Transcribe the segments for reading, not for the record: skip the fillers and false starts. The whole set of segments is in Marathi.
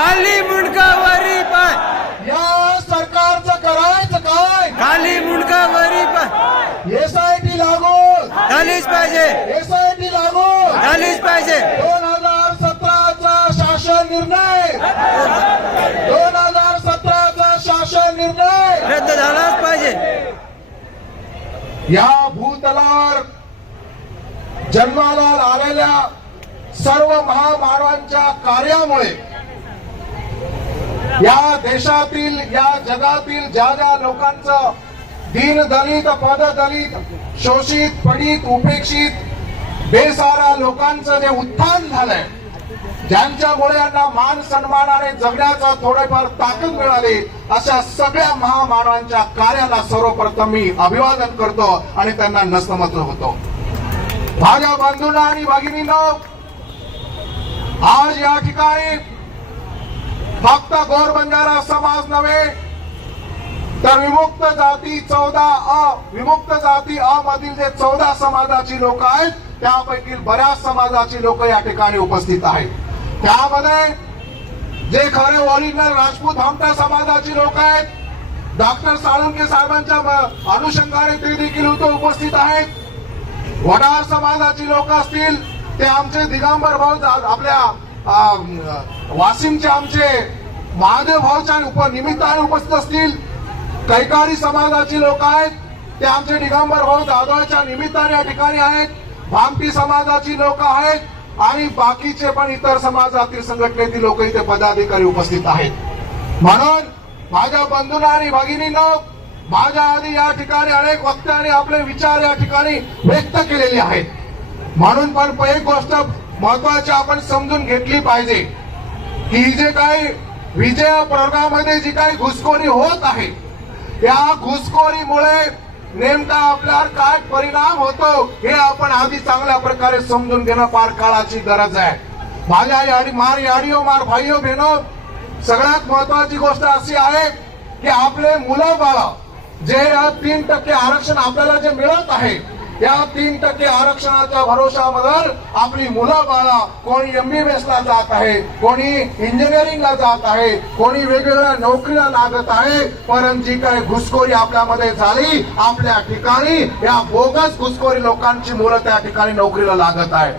खाली मुंडका वरी पाय, या सरकारचं करायचं काय? खाली मुंडका वरी पाय, एसआयटी लागू झालीच पाहिजे, एसआयटी लागू झालीच पाहिजे. 2017चा शासन निर्णय 2017चा शासन निर्णय रद्द झालाच पाहिजे. या भूतलावर जन्माला आलेल्या सर्व महामानवांच्या कार्यामुळे या देशातील या जगातील ज्या ज्या लोकांचं दीन दलित पददलित शोषित पीडित उपेक्षित बेसहारा लोकांचं जे उत्थान झालंय, ज्यांच्यामुळे यांना मान सन्मानाने जगण्याचा थोडेफार ताकद मिळाली, अशा सगळ्या महामानवांच्या कार्याला सर्वप्रथम मी अभिवादन करतो आणि त्यांना नतमस्तक होतो. माझ्या बंधूंना आणि भगिनींनो, आज या ठिकाणी फक्त गोर बंजारा समाज नव्हे तर विमुक्त जाती अ मधील जे 14 समाजाची लोक आहेत, त्यापैकी बऱ्याच समाजाची लोक या ठिकाणी उपस्थित आहेत. त्यामध्ये जे खरे ओरिजिनल राजपूत हमटा समाजाची लोक आहेत, डॉक्टर साळुंखे साहेबांच्या अनुषंगाने ते देखील उपस्थित आहेत. वडार समाजाची लोक असतील, ते आमचे दिगंबर भाऊ आपल्या वाशिमचे आमचे महादेव भाऊच्या निमित्ताने उपस्थित असतील. कैकाडी समाजाची लोक आहेत, ते आमचे दिगंबर भाऊ जाधवच्या निमित्ताने या ठिकाणी आहेत. भामटी समाजाची लोक आहेत आणि बाकीचे पण इतर समाजातील संघटनेतील लोक इथे पदाधिकारी उपस्थित आहेत. म्हणून माझ्या बंधूंना आणि भगिनींनो, माझ्या आधी या ठिकाणी अनेक वक्त्यांनी आपले विचार या ठिकाणी व्यक्त केलेले आहेत. म्हणून पण एक गोष्ट महत्वाची आपण समजून घेतली पाहिजे की जे काही विजय प्रवर्गामध्ये जी काही घुसखोरी होत आहे, या घुसखोरीमुळे नेमका आपल्यावर काय परिणाम होतो हे आपण आधी चांगल्या प्रकारे समजून घेणं फार काळाची गरज आहे. माझ्या याडिओ मार भाईओ बहिणो, सगळ्यात महत्वाची गोष्ट अशी आहे की आपले मुलं बाळ जे 3% आरक्षण आपल्याला जे मिळत आहे, या 3% आरक्षणाच्या भरोशावर आपली मुलं बाळा कोणी MBBS ला जात आहे, कोणी इंजिनिअरिंगला जात आहे, कोणी वेगवेगळ्या नोकरीला लागत आहे. परंतु जी काही घुसखोरी आपल्यामध्ये झाली, आपल्या ठिकाणी या बोगस घुसखोरी लोकांची मुलं त्या ठिकाणी नोकरीला लागत आहे.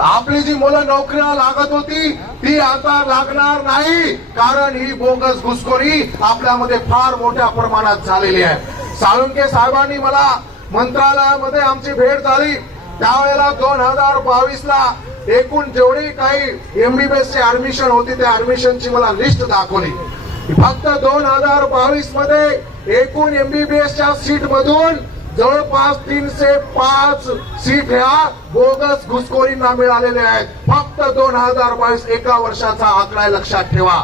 आपली जी मुलं नोकरीला लागत होती ती आता लागणार नाही, कारण ही बोगस घुसखोरी आपल्यामध्ये फार मोठ्या प्रमाणात झालेली आहे. साळुंखे साहेबांनी मला मंत्रालयामध्ये आमची भेट झाली, त्यावेळेला 2022 ला एकूण जेवढी काही MBBS ची ऍडमिशन होती त्या ऍडमिशनची मला लिस्ट दाखवली. फक्त 2022 मध्ये एकूण MBBS च्या सीट मधून जवळपास 305 सीट ह्या बोगस घुसखोरींना मिळालेल्या आहेत. फक्त 2022 एका वर्षाचा आकडा लक्षात ठेवा.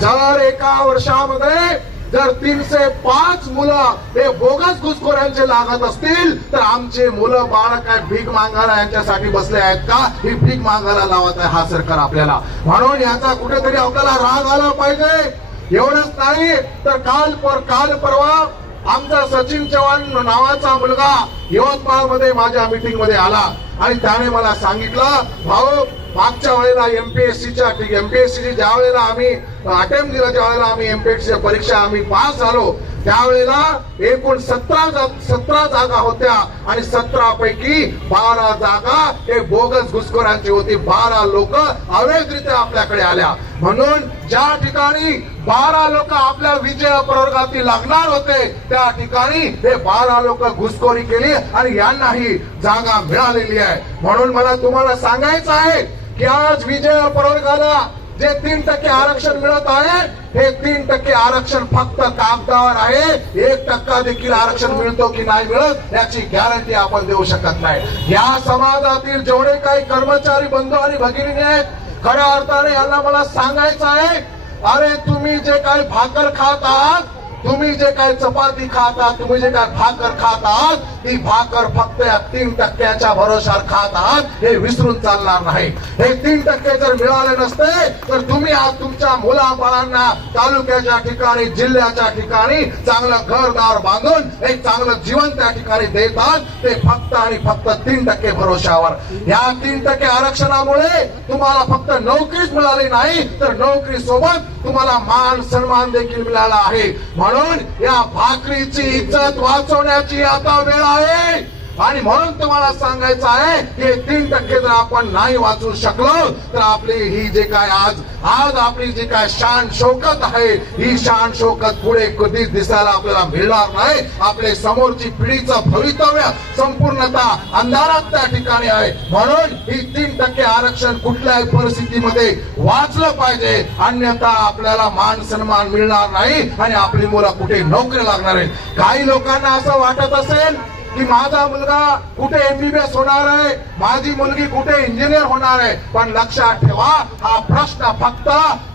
जर एका वर्षामध्ये जर 305 मुलं हे बोगस घुसखोरांचे लागत असतील, तर आमचे मुलं बाळ काय भीक मागायला यांच्यासाठी बसले आहेत का? ही भीक मागायला लावत आहे हा सरकार आपल्याला. म्हणून याचा कुठेतरी आपल्याला राग आला पाहिजे. एवढंच नाही तर काल परवा आमचा सचिन चव्हाण नावाचा मुलगा यवतमाळमध्ये माझ्या मीटिंग मध्ये आला आणि त्याने मला सांगितलं, भाऊ मागच्या वेळेला एमपीएससीची ज्या वेळेला आम्ही अटेम्प्ट दिला, ज्या वेळेला आम्ही एमपीएससी परीक्षा आम्ही पास झालो, त्यावेळेला एकूण 17 जागा होत्या आणि 17 पैकी 12 जागा हे बोगस घुसखोरांची होती. 12 लोक अवैधरित्या आपल्याकडे आल्या. म्हणून ज्या ठिकाणी 12 लोक आपल्या विजय प्रवर्गातील लागणार होते, त्या ठिकाणी हे 12 लोक घुसखोरी केली आणि यांनाही जागा मिळालेली आहे. म्हणून मला तुम्हाला सांगायचं आहे की आज विजय प्रवर्गाला जे 3% आरक्षण मिळत आहे, हे 3% आरक्षण फक्त कागदावर आहे. 1% देखील आरक्षण मिळतो की नाही मिळत याची गॅरंटी आपण देऊ शकत नाही. या समाजातील जेवढे काही कर्मचारी बंधू आणि भगिनी आहेत, खऱ्या अर्थाने यांना मला सांगायचं आहे, अरे तुम्ही जे काही भाकर खात आहात तुम्ही जे काय चपाती खात आहात, तुम्ही जे काय भाकर खात आहात, ती भाकर फक्त या 3% भरोशावर खात आहात हे विसरून चालणार नाही. हे 3% जर मिळाले नसते तर तुम्ही आज तुमच्या मुलाबाळांना तालुक्याच्या ठिकाणी, जिल्ह्याच्या ठिकाणी चांगलं घरदार बांधून एक चांगलं जीवन त्या ठिकाणी देतात. ते फक्त आणि फक्त 3% भरोशावर. या 3% आरक्षणामुळे तुम्हाला फक्त नोकरीच मिळाली नाही तर नोकरी सोबत तुम्हाला मान सन्मान देखील मिळाला आहे. म्हणून या भाकरीची इज्जत वाचवण्याची आता वेळ आहे. आणि म्हणून तुम्हाला सांगायचं आहे की 3% जर आपण नाही वाचू शकलो तर आपली ही जे काय आज आपली जी काय शान शौकत आहे, ही शान शौकत पुढे कधीच दिसायला आपल्याला मिळणार नाही. आपले समोरची पिढीचं भवितव्य संपूर्णतः अंधारात त्या ठिकाणी आहे. म्हणून ही 3% आरक्षण कुठल्याही परिस्थितीमध्ये वाचलं पाहिजे, अन्यथा आपल्याला मान सन्मान मिळणार नाही आणि आपली मुलं कुठे नोकरी लागणार आहे. काही लोकांना असं वाटत असेल की माझा मुलगा कुठे MBBS होणार आहे, माझी मुलगी कुठे इंजिनियर होणार आहे. पण लक्षात ठेवा, हा प्रश्न फक्त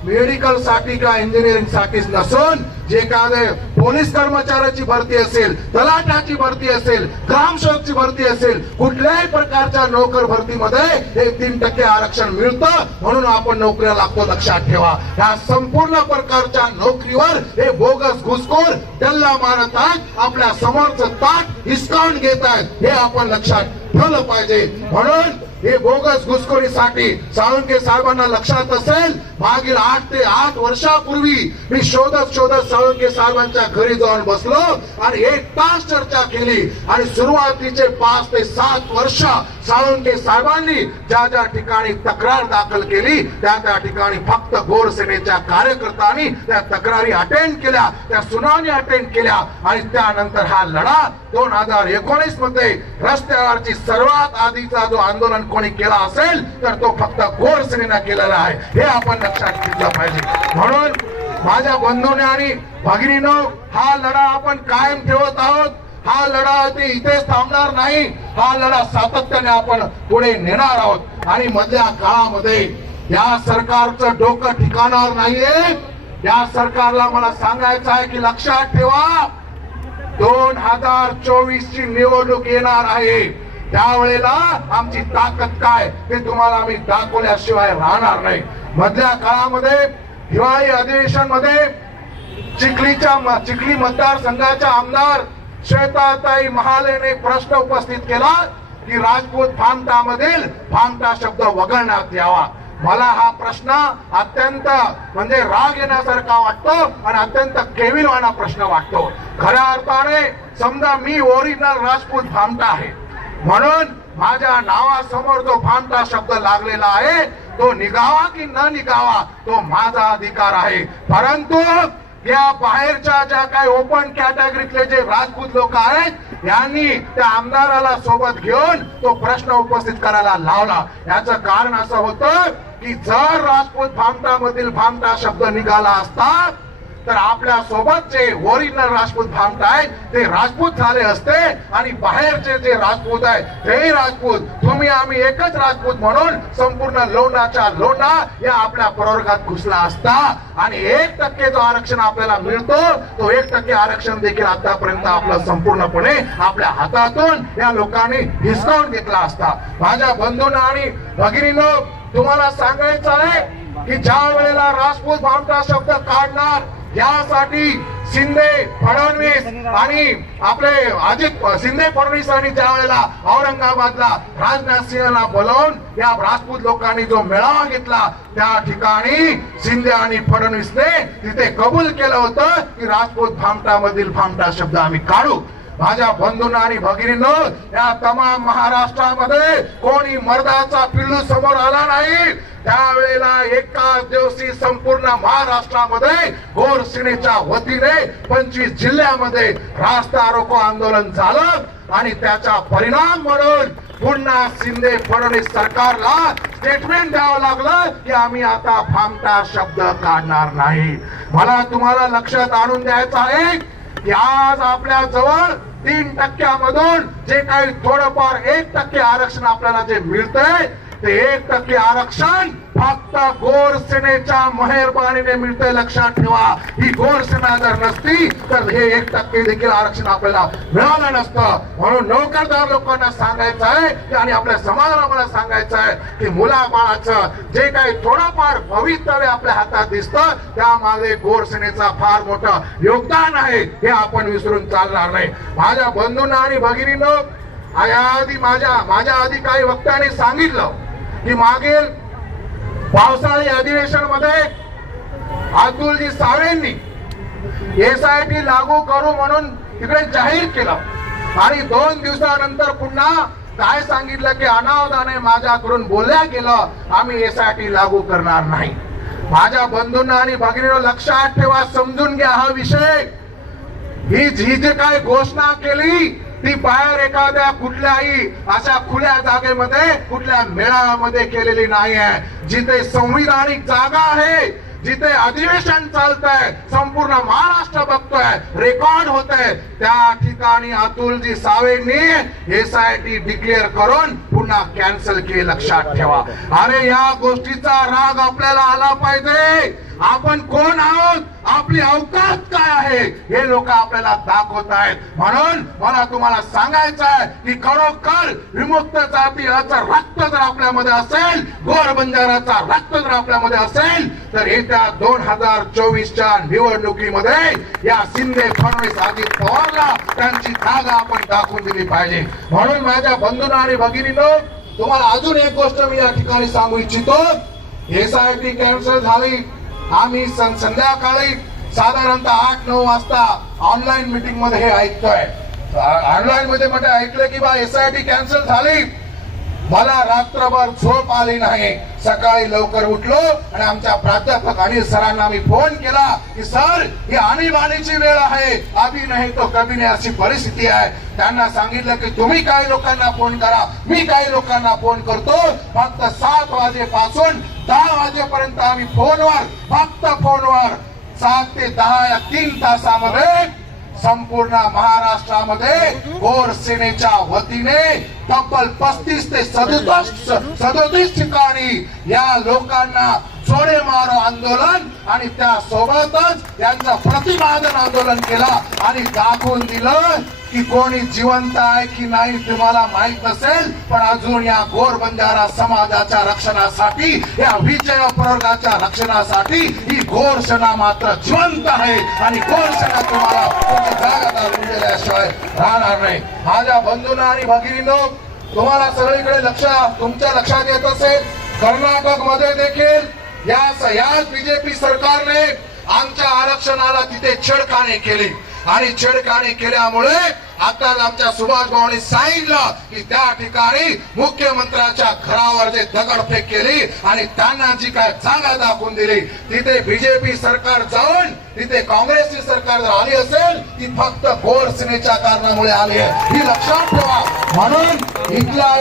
मेडिकल साठी किंवा इंजिनिअरिंग साठीच नसून जे काय पोलीस कर्मचाऱ्याची भरती असेल, तलाठ्याची भरती असेल, ग्रामसेवकची भरती असेल, कुठल्याही प्रकारच्या नोकर भरतीमध्ये हे 3% आरक्षण मिळतं. म्हणून आपण नोकरीला लागतो. लक्षात ठेवा, या संपूर्ण प्रकारच्या नोकरीवर हे बोगस घुसखोर डल्ला मारत आहेत, आपल्या समोरचं ताट हिसकावून घेत आहेत. हे आपण लक्षात ठेवलं पाहिजे. म्हणून हे बोगस घुसखोरीसाठी साळुंखे साहेबांना लक्षात असेल, मागील 8 ते 8 वर्षापूर्वी मी शोधत साळुंखे साहेबांच्या घरी जाऊन बसलो आणि 1 तास चर्चा केली. आणि सुरुवातीचे 5 ते 7 वर्ष साळुंखे साहेबांनी ज्या ठिकाणी तक्रार दाखल केली त्या ठिकाणी फक्त गोरसेनेच्या कार्यकर्त्यांनी त्या तक्रारी अटेंड केल्या, त्या सुनावणी अटेंड केल्या. आणि त्यानंतर हा लढा 2019 मध्ये रस्त्यावरची सर्वात आधीचा जो आंदोलन कोणी केला असेल तर तो फक्त गोरसेनेनं केलेला आहे. हे आपण लक्षात घेतलं पाहिजे. म्हणून माझ्या बंधूने आणि भगिनीनो, हा लढा आपण कायम ठेवत आहोत. हा लढा ते इथेच थांबणार नाही. हा लढा सातत्याने आपण पुढे नेणार आहोत. आणि मधल्या काळामध्ये या सरकारचं डोकं ठिकाणावर नाहीये. या सरकारला मला सांगायचं आहे की लक्षात ठेवा, 2024 ची निवडणूक येणार आहे. त्यावेळेला आमची ताकद काय ते तुम्हाला आम्ही दाखवल्याशिवाय राहणार नाही. मधल्या काळामध्ये हिवाळी अधिवेशन मध्ये चिखली मतदारसंघाच्या आमदार श्वेताताई महालेने प्रश्न उपस्थित केला की राजपूत भामटामधील भामटा शब्द वगळण्यात यावा. मला हा प्रश्न अत्यंत म्हणजे राग येण्यासारखा वाटतो आणि अत्यंत केविलवाणा प्रश्न वाटतो. खऱ्या अर्थाने समजा मी ओरिजिनल राजपूत भामटा आहे, म्हणून माझ्या नावासमोर जो भामटा शब्द लागलेला आहे तो निघावा की न निघावा तो माझा अधिकार आहे. परंतु या बाहेरच्या ज्या काही ओपन कॅटेगरीतले जे राजपूत लोक आहेत यांनी त्या आमदाराला सोबत घेऊन तो प्रश्न उपस्थित करायला लावला. याचं कारण असं होतं की जर राजपूत भामटामधील भामटा शब्द निघाला असता तर आपल्या सोबत जे ओरिजिनल राजपूत भामटा आहेत ते राजपूत झाले असते आणि बाहेरचे जे राजपूत आहेत तेही राजपूत, तुम्ही आम्ही एकच राजपूत म्हणून संपूर्ण लोंढाच्या लोंढा या आपल्या प्रवर्गात घुसला असता. आणि 1% जो आरक्षण आपल्याला मिळतो तो 1% आरक्षण देखील आतापर्यंत आपलं संपूर्णपणे आपल्या हातातून या लोकांनी हिसकावून घेतला असता. माझ्या बंधूंना आणि भगिनींनो, तुम्हाला सांगायचं आहे की ज्या वेळेला राजपूत भामटा शब्द काढणार यासाठी शिंदे फडणवीस आणि आपले अजित शिंदे फडणवीसांनी ज्या वेळेला औरंगाबादला राजनाथ सिंहला बोलावून या राजपूत लोकांनी जो मेळावा घेतला त्या ठिकाणी शिंदे आणि फडणवीसने तिथे कबूल केलं होतं की राजपूत भामटामधील भामटा शब्द आम्ही काढू. माझ्या बंधूंना आणि भगिनींनो, या तमाम महाराष्ट्रामध्ये कोणी मर्दाचा पिल्लू समोर आला नाही. त्यावेळेला एकाच दिवशी संपूर्ण महाराष्ट्रामध्ये गोरसेनेच्या वतीने 25 जिल्ह्यामध्ये रास्ता रोको आंदोलन झालं आणि त्याचा परिणाम म्हणून पुन्हा शिंदे फडणवीस सरकारला स्टेटमेंट द्यावं लागलं की आम्ही आता भामटा शब्द काढणार नाही. मला तुम्हाला लक्षात आणून द्यायचं आहे की आज आपल्या जवळ 3% मधून जे काही थोडंफार 1% आरक्षण आपल्याला जे मिळतंय ते 1% आरक्षण फक्त गोरसेनेच्या मेहरबानीने मिळते. लक्षात ठेवा, ही गोरसेना जर नसती तर हे 1% देखील आरक्षण आपल्याला मिळालं नसतं. म्हणून नोकरदार लोकांना सांगायचं आहे आणि आपल्या समाजाला मला सांगायचं आहे की मुलाबाळाचं जे काही थोडंफार भवितव्य आपल्या हातात दिसतं त्यामागे गोरसेनेचा फार मोठं योगदान आहे, हे आपण विसरून चालणार नाही. माझ्या बंधूंना आणि भगिनींनो, याआधी माझ्या आधी काही वक्त्यांनी सांगितलं की मागील पावसाळी अधिवेशन मध्ये अतुलजी सावेंनी SIT लागू करू म्हणून तिकडे जाहीर केलं आणि 2 दिवसानंतर पुन्हा काय सांगितलं की अनावधाने माझ्याकडून बोलल्या गेलं, आम्ही SIT लागू करणार नाही. माझ्या बंधूंना आणि भगिनींनो, लक्षात ठेवा, समजून घ्या हा विषय. ही जे काय घोषणा केली ती बाहेर एखाद्या कुठल्याही अशा खुल्या जागेमध्ये कुठल्या मेळाव्यामध्ये केलेली नाही आहे. जिथे संविधानिक जागा आहे, जिथे अधिवेशन चालतंय, संपूर्ण महाराष्ट्र बघतोय, रेकॉर्ड होत आहे, त्या ठिकाणी अतुलजी सावेंनी SIT डिक्लेअर करून पुन्हा कॅन्सल केले. लक्षात ठेवा. अरे या गोष्टीचा राग आपल्याला आला पाहिजे. आपण कोण आहोत, आपली अवकाश काय आहे, हे लोक आपल्याला दाखवत आहेत. म्हणून मला तुम्हाला सांगायचं आहे की खरोखर विमुक्त जातीचं रक्त जर आपल्यामध्ये असेल, गोर बंजाराचा रक्त जर आपल्यामध्ये असेल, तर येत्या 2024च्या निवडणुकीमध्ये या शिंदे फडणवीस अजित पवारला त्यांची जागा आपण दाखवून दिली पाहिजे. म्हणून माझ्या बंधूंना आणि भगिनींनो, तुम्हाला अजून एक गोष्ट मी या ठिकाणी सांगू इच्छितो. SIT कॅन्सल झाली. आम्ही संध्याकाळी साधारणतः 8-9 वाजता ऑनलाईन मीटिंग मध्ये हे ऐकतोय. ऑनलाईन मध्ये म्हटलं ऐकलं की SIT कॅन्सल झाली. मला रात्रभर झोप आली नाही. सकाळी लवकर उठलो आणि आमच्या प्राध्यापक अनिल सरांना मी फोन केला की सर, ही आणीबाणीची वेळ आहे, अभी नाही तो कभी नाही अशी परिस्थिती आहे. त्यांना सांगितलं की तुम्ही काही लोकांना फोन करा, मी काही लोकांना फोन करतो. फक्त 7 वाजेपासून 10 वाजेपर्यंत आम्ही फोनवर, फक्त फोनवर 7 ते 10 या 3 तासामध्ये संपूर्ण महाराष्ट्रामध्ये गोर सेनेच्या वतीने तब्बल 35 ते 37 ठिकाणी या लोकांना चोरे मारो आंदोलन आणि त्यासोबतच यांचं प्रतिपादन आंदोलन केलं आणि दाखवून दिलं की कोणी जिवंत आहे की नाही तुम्हाला माहित नसेल, पण अजून या गोर बंजारा समाजाच्या रक्षणासाठी, या विजय प्रवर्गाच्या रक्षणासाठी ही गोर सेना मात्र जिवंत आहे आणि गोर सेना तुम्हाला तुमची जागा दाखवून दिल्याशिवाय राहणार नाही. माझ्या बंधूंना आणि भगिनींनो, तुम्हाला सगळीकडे तुमच्या लक्षात येत असेल, कर्नाटक मध्ये देखील याच बीजेपी सरकारने आमच्या आरक्षणाला तिथे छेडखानी केली आणि छेडखानी केल्यामुळे आता आमच्या सुभाष भाऊंनी सांगितलं की त्या ठिकाणी मुख्यमंत्र्यांच्या घरावर जे दगडफेक केली आणि त्यांना जी काय जागा दाखवून दिली, तिथे बीजेपी सरकार जाऊन तिथे काँग्रेसची सरकार जर आली असेल ती फक्त गोर सेनेच्या कारणामुळे आली आहे, ही लक्षात ठेवा. म्हणून इथल्या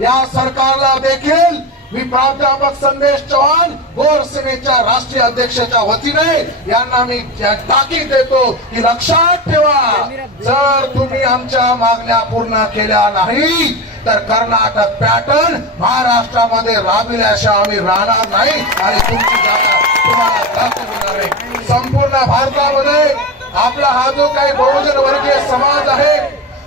या सरकारला देखील मी प्राध्यापक संदेश चव्हाण गोर सेनेच्या राष्ट्रीय अध्यक्षाच्या वतीने यांना मी ताकीद देतो की लक्षात ठेवा, जर तुम्ही आमच्या मागण्या पूर्ण केल्या नाही तर कर्नाटक पॅटर्न महाराष्ट्रामध्ये राबविल्याशिवाय आम्ही राहणार नाही आणि तुमची जागा तुम्हाला दाखवणार आहे. संपूर्ण भारतामध्ये आपला हा जो काही बहुजन वर्गीय समाज आहे,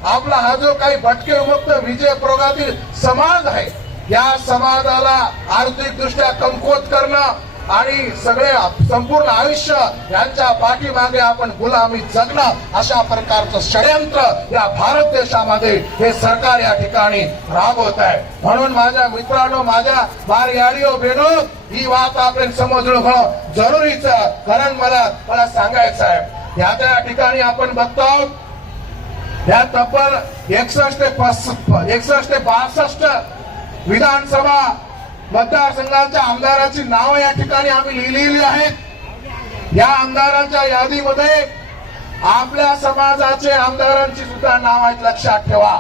आपला हा जो काही भटके विमुक्त विजय प्रवर्गातील समाज आहे, या समाजाला आर्थिक दृष्ट्या कमकुवत करणं आणि सगळे संपूर्ण आयुष्य यांच्या पाठीमागे आपण गुलामी जगणं, अशा प्रकारचं षडयंत्र या भारत देशामध्ये हे सरकार या ठिकाणी राबवत आहे. म्हणून माझ्या मित्रांनो, माझ्या बारयाडीओ बेनो, ही बात आपण समजणं होणं जरुरीच आहे. कारण मला सांगायचं आहे, या त्या ठिकाणी आपण बघतो या तब्बल 61 ते 62 विधानसभा मतदारसंघाच्या आमदारांची नावं या ठिकाणी आम्ही लिहिलेली आहेत. या आमदारांच्या यादीमध्ये आपल्या समाजाचे आमदारांची सुद्धा नाव आहेत, लक्षात ठेवा.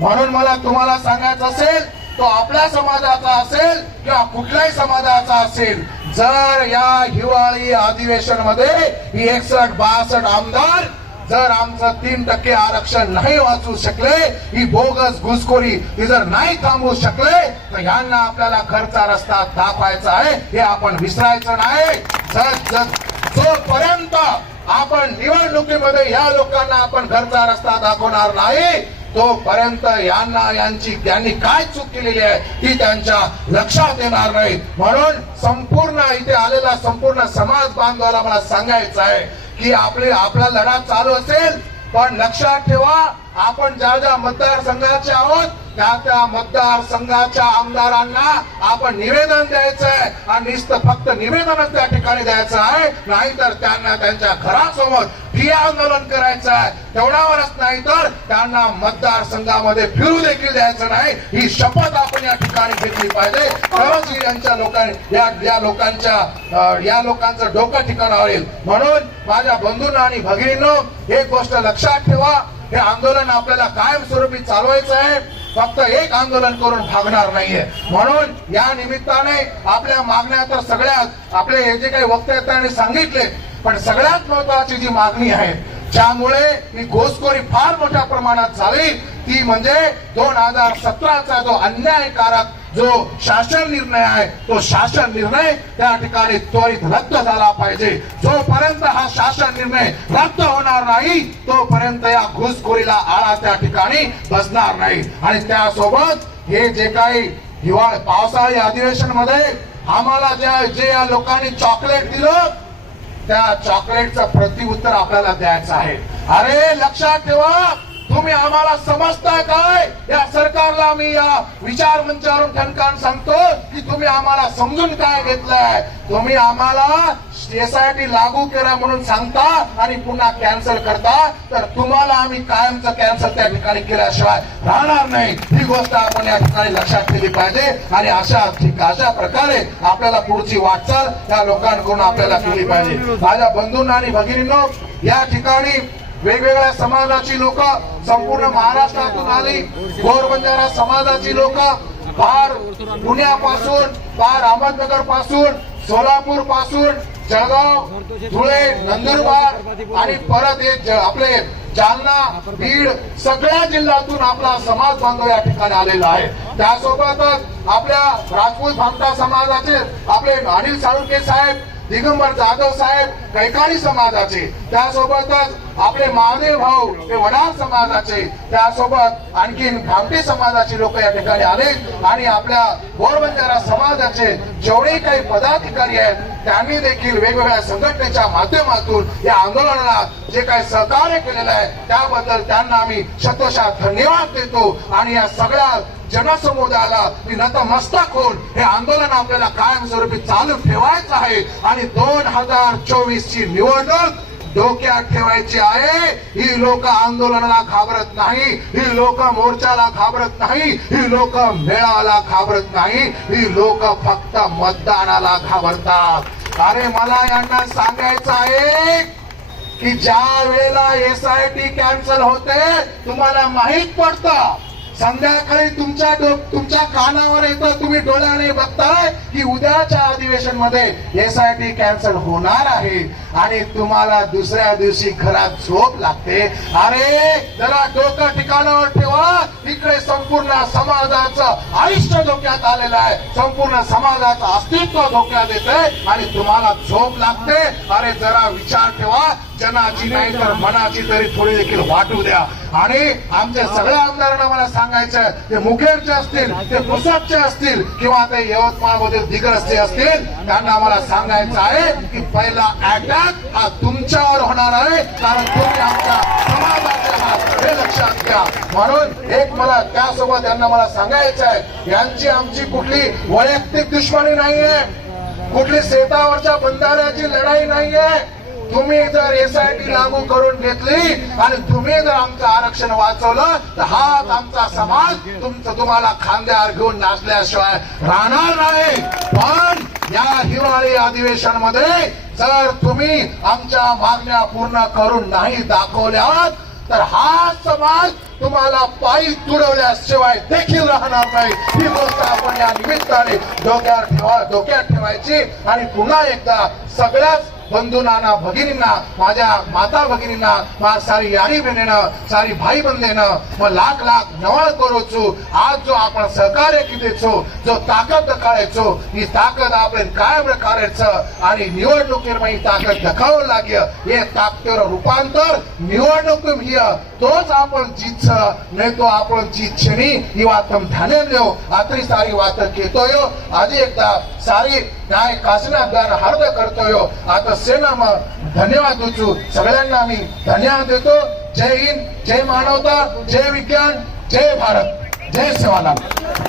म्हणून मला तुम्हाला सांगायचं असेल, तो आपल्या समाजाचा असेल किंवा कुठल्याही समाजाचा असेल, जर या हिवाळी अधिवेशन मध्ये ही 61-62 आमदार जर आमचं 3% आरक्षण नाही वाचू शकले, ही बोगस घुसखोरी ही जर नाही थांबवू शकले, तर यांना आपल्याला घरचा रस्ता दाखवायचा आहे, हे आपण विसरायचं नाही. जोपर्यंत आपण निवडणुकीमध्ये या लोकांना आपण घरचा रस्ता दाखवणार नाही, तोपर्यंत यांनी काय चूक केलेली आहे ती त्यांच्या लक्षात येणार नाही. म्हणून संपूर्ण इथे आलेला संपूर्ण समाज बांधवाला मला सांगायचं आहे की आपला लढा चालू असेल, पण लक्षात ठेवा, आपण ज्या मतदारसंघाचे आहोत त्या मतदारसंघाच्या आमदारांना आपण निवेदन द्यायचं आहे आणि फक्त निवेदनच त्या ठिकाणी द्यायचं आहे, नाहीतर त्यांना त्यांच्या घरासमोर ठिय्या आंदोलन करायचं आहे. तेवढ्यावरच नाही तर त्यांना मतदारसंघामध्ये फिरू देखील द्यायचं नाही. ही शपथ आपण या ठिकाणी घेतली पाहिजे. तरच यांच्या या लोकांचं डोकं ठिकाणावर येईल. म्हणून माझ्या बंधूंना आणि भगिनींनो, एक गोष्ट लक्षात ठेवा, हे आंदोलन आपल्याला कायमस्वरूपी चालवायचं आहे, फक्त एक आंदोलन करून भागणार नाहीये. म्हणून या निमित्ताने आपल्या मागण्या तर सगळ्यात आपले हे जे काही वक्ते आहेत त्यांनी सांगितले, पण सगळ्यात महत्वाची जी मागणी आहे ज्यामुळे ही घुसखोरी फार मोठ्या प्रमाणात झाली, ती म्हणजे 2017चा जो अन्यायकारक जो शासन निर्णय आहे, तो शासन निर्णय त्या ठिकाणी त्वरित रद्द झाला पाहिजे. जोपर्यंत हा शासन निर्णय रद्द होणार नाही, तोपर्यंत या घुसखोरीला आळा त्या ठिकाणी बसणार नाही. आणि त्यासोबत हे जे काही पावसाळी अधिवेशन मध्ये आम्हाला जे या लोकांनी चॉकलेट दिलं, त्या चॉकलेटचं प्रत्युत्तर आपल्याला द्यायचं आहे. अरे लक्षात ठेवा, तुम्ही आम्हाला समजताय काय? या सरकारला मी या विचार मंचावरून ठणकावून सांगतो की तुम्ही आम्हाला समजून काय घेतलंय. तुम्ही आम्हाला SIT लागू करा म्हणून सांगता आणि पुन्हा कॅन्सल करता, तर तुम्हाला आम्ही कायमचं कॅन्सल त्या ठिकाणी केल्याशिवाय राहणार नाही. ही गोष्ट आपण या ठिकाणी लक्षात ठेवली पाहिजे आणि अशा प्रकारे आपल्याला पुढची वाटचाल या लोकांकडून आपल्याला केली पाहिजे. माझ्या बंधूंना आणि भगिनींनो, या ठिकाणी वेगवेगळ्या समाजाची लोक संपूर्ण महाराष्ट्रातून आली. गोर बंजारा समाजाची लोक पार पुण्यापासून, पार अहमदनगर पासून, सोलापूर पासून, जळगाव, धुळे, नंदुरबार आणि परत आपले जालना, बीड, सगळ्या जिल्ह्यातून आपला समाज बांधव या ठिकाणी आलेला आहे. त्यासोबतच आपल्या राजपूत भामटा समाजाचे आपले अनिल साळुंखे साहेब, दिगंबर जाधव साहेब कैकाडी समाजाचे, त्यासोबतच आपले महादेव भाऊ हे वडार समाजाचे, त्यासोबत आणखी भामटे समाजाचे लोक या ठिकाणी आले आणि आपल्या गोरबंजारा समाजाचे जेवढे काही पदाधिकारी आहेत त्यांनी देखील वेगवेगळ्या संघटनेच्या माध्यमातून या आंदोलनाला जे काही सहकार्य केलेलं आहे त्याबद्दल त्यांना आम्ही शतशः धन्यवाद देतो. आणि या सगळ्या जनसमुदायाला नतमस्तक होऊन हे आंदोलन आपल्याला कायमस्वरूपी चालू ठेवायचं आहे आणि 2024 ची निवडणूक डोक्यात ठेवायची आहे. ही लोक आंदोलनाला घाबरत नाही, ही लोक मोर्चाला घाबरत नाही, ही लोक मेळाव्याला घाबरत नाही, ही लोक फक्त मतदानाला घाबरतात. अरे मला यांना सांगायचं आहे की ज्या वेळेला SIT कॅन्सल होते तुम्हाला माहित पडतं, संध्याकाळी तुमच्या कानावर येतं, तुम्ही डोळ्याने बघताय की उद्याच्या अधिवेशन मध्ये SIT कॅन्सल होणार आहे आणि तुम्हाला दुसऱ्या दिवशी घरात झोप लागते. अरे जरा डोकं ठिकाणावर ठेवा, इकडे संपूर्ण समाजाचं आयुष्य धोक्यात आलेलं आहे, संपूर्ण समाजाचं अस्तित्व धोक्यात येतंय आणि तुम्हाला झोप लागते. अरे जरा विचार ठेवा, जनाची नाही तर मनाची तरी थोडी देखील वाटू द्या. आणि आमच्या सगळ्या आमदारांना मला सांगायचं, ते मुखेडचे असतील, ते पुसदचे असतील किंवा ते यवतमाळमधील दिग्रस्ते असतील, त्यांना मला सांगायचं आहे की पहिला अटॅक हा तुमच्यावर होणार आहे, कारण तुम्ही आमच्या समाजाचे आहात, हे लक्षात घ्या. म्हणून एक मला त्यासोबत यांना मला सांगायचं आहे, यांची आमची कुठली वैयक्तिक दुश्मनी नाहीये, कुठली शेतावरच्या बंधाऱ्याची लढाई नाहीये. तुम्ही जर SIT लागू करून घेतली आणि तुम्ही जर आमचं आरक्षण वाचवलं तर हाच आमचा समाज तुम्हाला खांद्यावर घेऊन नाचल्याशिवाय राहणार नाही. पण या हिवाळी अधिवेशन मध्ये जर तुम्ही आमच्या मागण्या पूर्ण करून नाही दाखवल्या तर हा समाज तुम्हाला पायी तुडवल्याशिवाय देखील राहणार नाही. ही गोष्ट आपण या निमित्ताने डोक्यात ठेवायची आणि पुन्हा एकदा सगळ्याच बंधूंना भगिनींना माझ्या माता भगिनींना माझ्या सारी यारी बहिणीनं सारी भाई बंधेनं मग लाख लाख नवळ करूचू आज जो आपण सहकार्य कितेचो जो ताकद दखायचो ही ताकद आपण कायम करायचं आणि निवडणुकीर ही ताकद दखावं लाग्य हे ताकदीवर रूपांतर निवडणूक तोच आपण जीतच नाही तो आपण जीतशनी ही वात ध्यान देऊ आतरी सारी वात घेतोय आज एकदा सारी न्याय कासनादान हार्द करतोय आता सेना धन्यवाद देतो सगळ्यांना मी धन्यवाद देतो जय हिंद जय मानवता जय विज्ञान जय भारत जय सेवालाल